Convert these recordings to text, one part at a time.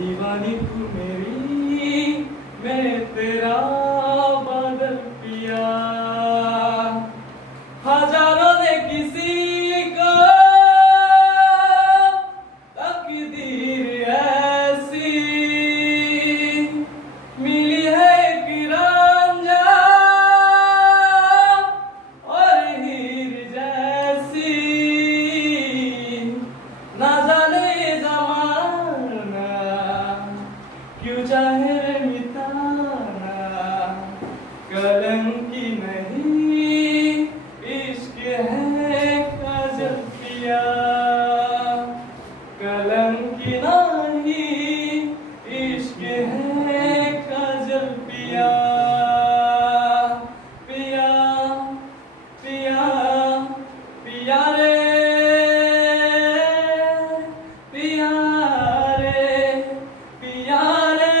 दीवानी तू मेरी, मैं तेरा बादल पिया। हजारों ने किसी को तकदीर ऐसी मिली है कि रांझा और हीर जैसी। ना जाने जमाना क्यों चाहे मिटाना, कलंकी नहीं इश्क है काजल पिया। कलंकी नहीं इश्क है काजल पिया। पिया पिया पिया रे, पिया रे, पिया रे,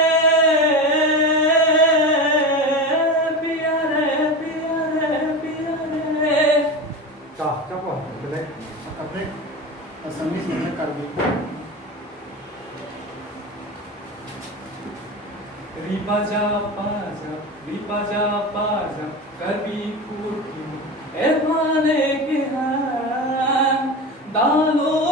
पिया रे, पिया रे, पिया रे। Cakep wah, jelek. Tapi asalnya sebenarnya karbi. रिपाजा पाजा, रिपाजा पाजा, कभी फूटी ए पाने के हैं दालों